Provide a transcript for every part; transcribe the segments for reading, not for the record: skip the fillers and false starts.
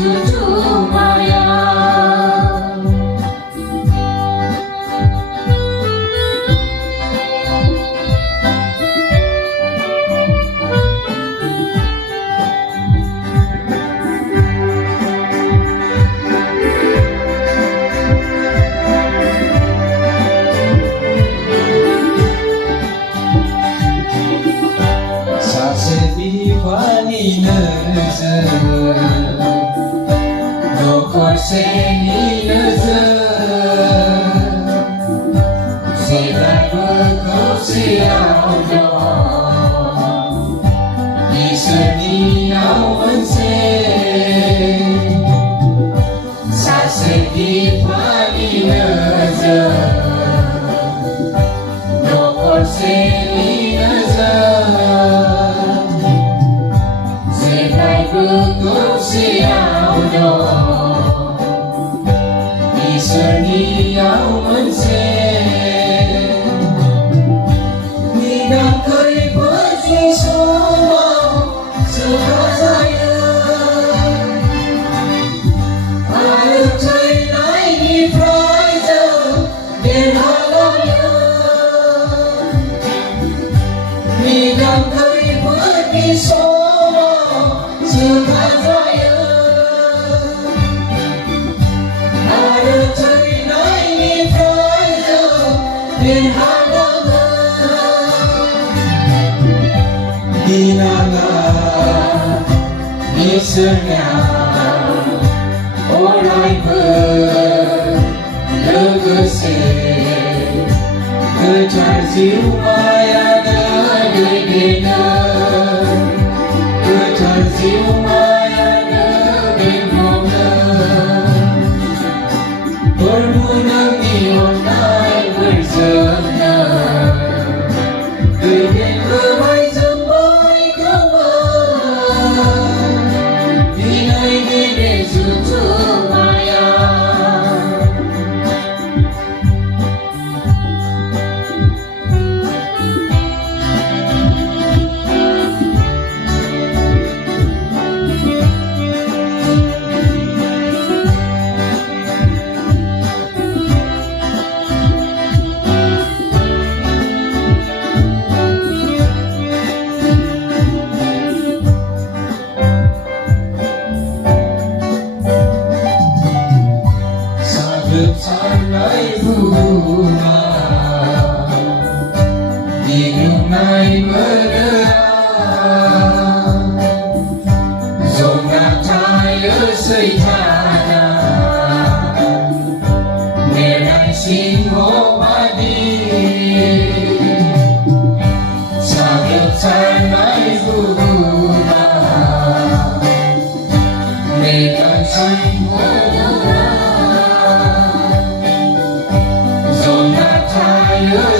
cucumaya. Seni nazar Sedang berkosiau dong Di seniau mensen Sasedi pani nazar Dokor seni nazar Sedang berkosiau dong Seni yang mensen Tidak keri pergi semua Sehat saya Ada trainai di Pfizer Dan halamnya Tidak keri pergi semua Sehat saya Dinangan misalnya orang berlegasi kejar jiwa yang degena kejar jiwa yang degena bermunang di online berzena dengan ramai sampai kawan dinai gede cucumaya. Sanai bunga Dinunai berderang Zonga taya seitana Menai singho padi Sambil sanai bunga Menai singho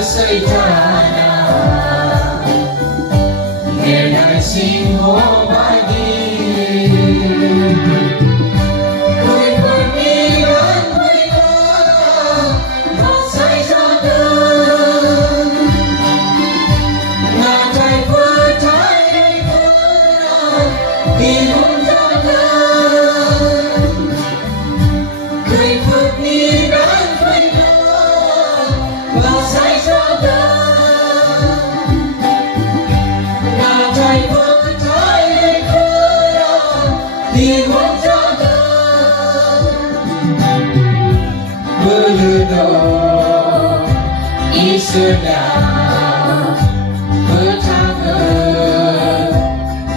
Seitana Menai singho pagi Kui pemikiran mereka Masai sadar Natai percaya berat Bingung jaga Kui pemikiran mereka Masai Beledor Isedah Bertangga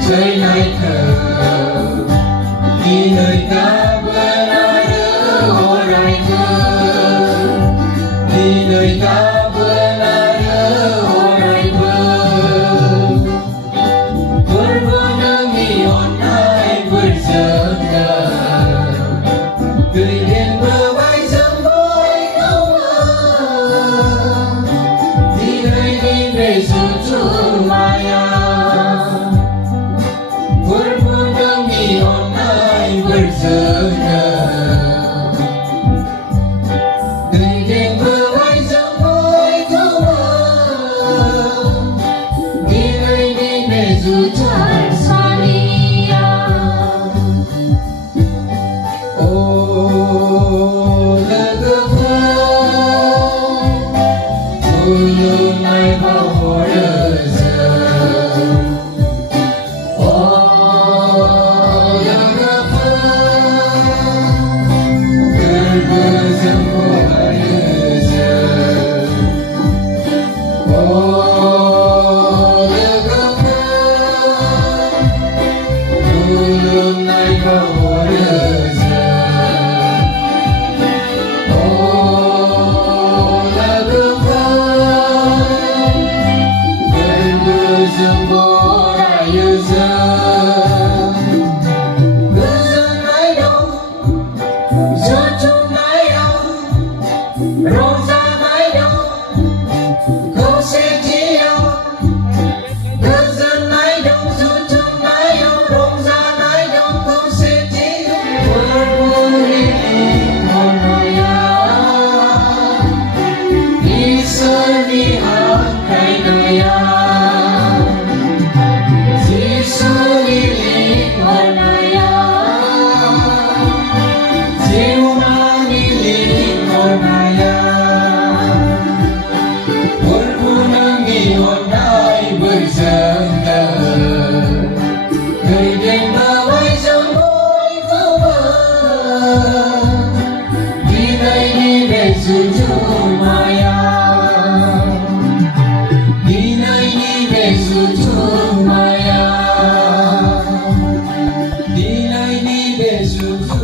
Trainai ke Dinai tak berada orang ke Dinai tak berada orang ke Berbunyi online berzenda Dengan berbaik sampai kawan Dinai dinai cucumaya Berbunyi online berzenda Dengan berbaik sampai kawan Dinai dinai cucumaya sembuhnya. Oh, legakan belum naik kawarnya. Oh, legakan bersembuh raya. Rosa Mayo, Kosetia, Gazan Mayo, Sucu Mayo, Rosa Mayo, Kosetia, Berburi Monaya, Isani Angkai Naya, Sisuni Monaya, Siumani Monaya. Sujud maya, dinai ni besujud maya, dinai ni besujud.